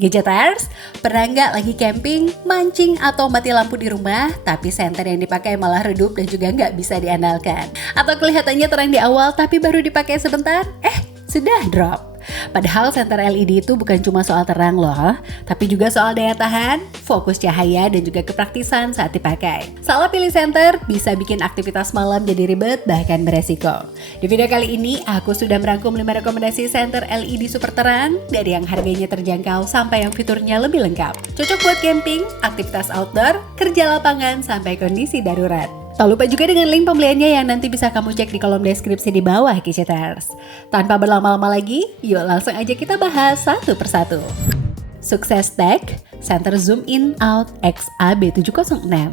Gadgeters, pernah nggak lagi camping, mancing, atau mati lampu di rumah, tapi senter yang dipakai malah redup dan juga nggak bisa diandalkan? Atau kelihatannya terang di awal, tapi baru dipakai sebentar, sudah drop. Padahal senter LED itu bukan cuma soal terang loh, tapi juga soal daya tahan, fokus cahaya, dan juga kepraktisan saat dipakai. Salah pilih senter bisa bikin aktivitas malam jadi ribet bahkan beresiko. Di video kali ini aku sudah merangkum 5 rekomendasi senter LED super terang dari yang harganya terjangkau sampai yang fiturnya lebih lengkap. Cocok buat camping, aktivitas outdoor, kerja lapangan, sampai kondisi darurat. Tak lupa juga dengan link pembeliannya yang nanti bisa kamu cek di kolom deskripsi di bawah, Gadgeters. Tanpa berlama-lama lagi, yuk langsung aja kita bahas satu persatu. SuccessTech Center Zoom In Out XAB706.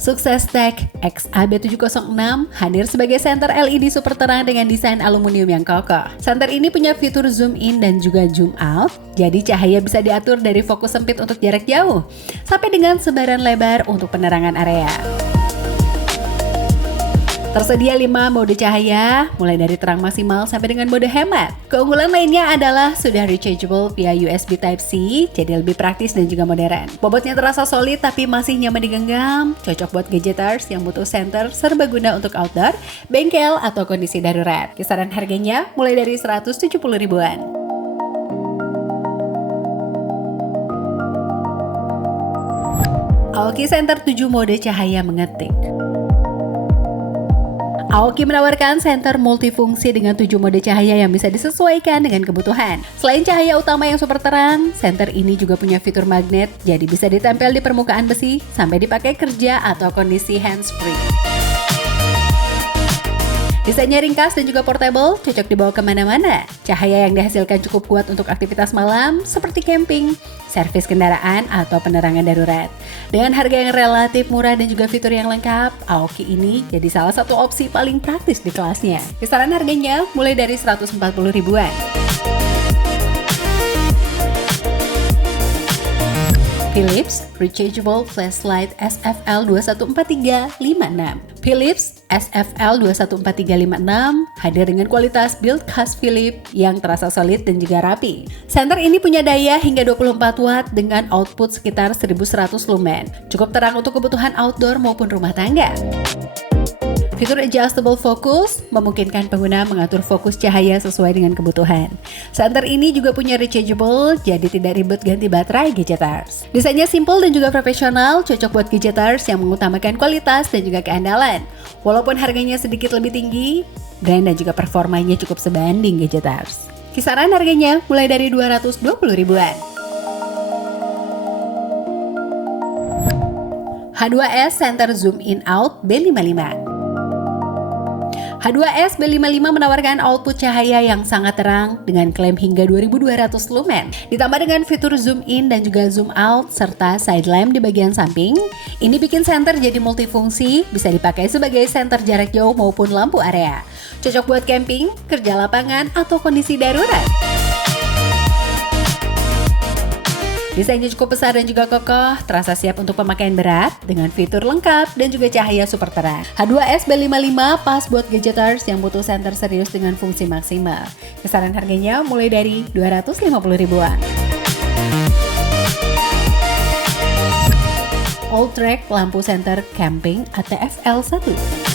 SuccessTech XAB706 hadir sebagai senter LED super terang dengan desain aluminium yang kokoh. Senter ini punya fitur zoom in dan juga zoom out, jadi cahaya bisa diatur dari fokus sempit untuk jarak jauh, sampai dengan sebaran lebar untuk penerangan area. Tersedia 5 mode cahaya, mulai dari terang maksimal sampai dengan mode hemat. Keunggulan lainnya adalah sudah rechargeable via USB Type-C, jadi lebih praktis dan juga modern. Bobotnya terasa solid tapi masih nyaman digenggam, cocok buat gadgeters yang butuh senter serbaguna untuk outdoor, bengkel, atau kondisi darurat. Kisaran harganya mulai dari 170 ribuan. Aoki Center 7 mode cahaya mengetik. Aoki menawarkan senter multifungsi dengan 7 mode cahaya yang bisa disesuaikan dengan kebutuhan. Selain cahaya utama yang super terang, senter ini juga punya fitur magnet, jadi bisa ditempel di permukaan besi sampai dipakai kerja atau kondisi hands-free. Desainnya ringkas dan juga portable, cocok dibawa kemana-mana. Cahaya yang dihasilkan cukup kuat untuk aktivitas malam seperti camping, servis kendaraan, atau penerangan darurat. Dengan harga yang relatif murah dan juga fitur yang lengkap, Aoki ini jadi salah satu opsi paling praktis di kelasnya. Kisaran harganya mulai dari 140 ribuan. Philips Rechargeable Flashlight SFL 2143556. Philips SFL 2143556 hadir dengan kualitas build khas Philips yang terasa solid dan juga rapi. Senter ini punya daya hingga 24 watt dengan output sekitar 1100 lumen. Cukup terang untuk kebutuhan outdoor maupun rumah tangga. Fitur adjustable focus memungkinkan pengguna mengatur fokus cahaya sesuai dengan kebutuhan. Senter ini juga punya rechargeable, jadi tidak ribet ganti baterai, Gadgeters. Desainnya simple dan juga profesional, cocok buat Gadgeters yang mengutamakan kualitas dan juga keandalan. Walaupun harganya sedikit lebih tinggi, brand dan juga performanya cukup sebanding, Gadgeters. Kisaran harganya mulai dari 220 ribuan. H2S Center Zoom In Out B55. H2S B55 menawarkan output cahaya yang sangat terang dengan klaim hingga 2200 lumen. Ditambah dengan fitur zoom in dan juga zoom out serta side lamp di bagian samping. Ini bikin senter jadi multifungsi, bisa dipakai sebagai senter jarak jauh maupun lampu area. Cocok buat camping, kerja lapangan, atau kondisi darurat. Desainnya cukup besar dan juga kokoh, terasa siap untuk pemakaian berat dengan fitur lengkap dan juga cahaya super terang. H2S B55 pas buat gadgeters yang butuh senter serius dengan fungsi maksimal. Kisaran harganya mulai dari 250 ribuan. Alltrack lampu senter camping ATFL 1.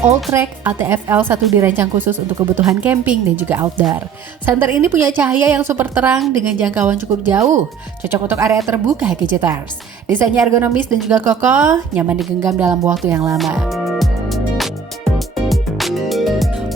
Alltrack ATFL 1 dirancang khusus untuk kebutuhan camping dan juga outdoor. Senter ini punya cahaya yang super terang dengan jangkauan cukup jauh, cocok untuk area terbuka, Gadgeters. Desainnya ergonomis dan juga kokoh, nyaman digenggam dalam waktu yang lama.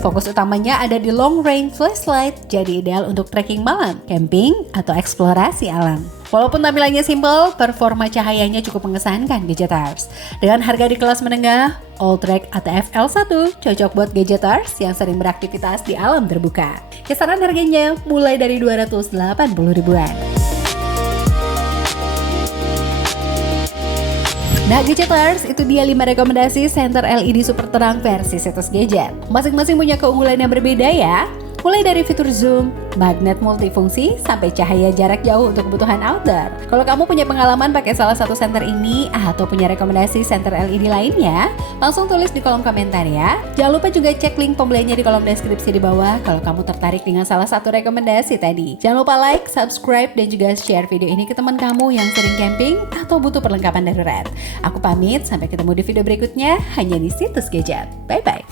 Fokus utamanya ada di long range flashlight, jadi ideal untuk trekking malam, camping, atau eksplorasi alam. Walaupun tampilannya simple, performa cahayanya cukup mengesankan, Gadgeters. Dengan harga di kelas menengah, Alltrack ATFL 1 cocok buat Gadgeters yang sering beraktivitas di alam terbuka. Kisaran harganya mulai dari 280 ribuan. Nah, Gadgeters, itu dia 5 rekomendasi senter LED super terang versi Cetus Gadget. Masing-masing punya keunggulan yang berbeda ya. Mulai dari fitur zoom, magnet multifungsi, sampai cahaya jarak jauh untuk kebutuhan outdoor. Kalau kamu punya pengalaman pakai salah satu senter ini atau punya rekomendasi senter LED lainnya, langsung tulis di kolom komentar ya. Jangan lupa juga cek link pembeliannya di kolom deskripsi di bawah kalau kamu tertarik dengan salah satu rekomendasi tadi. Jangan lupa like, subscribe, dan juga share video ini ke teman kamu yang sering camping atau butuh perlengkapan darurat. Aku pamit, sampai ketemu di video berikutnya hanya di Situs Gadget. Bye-bye.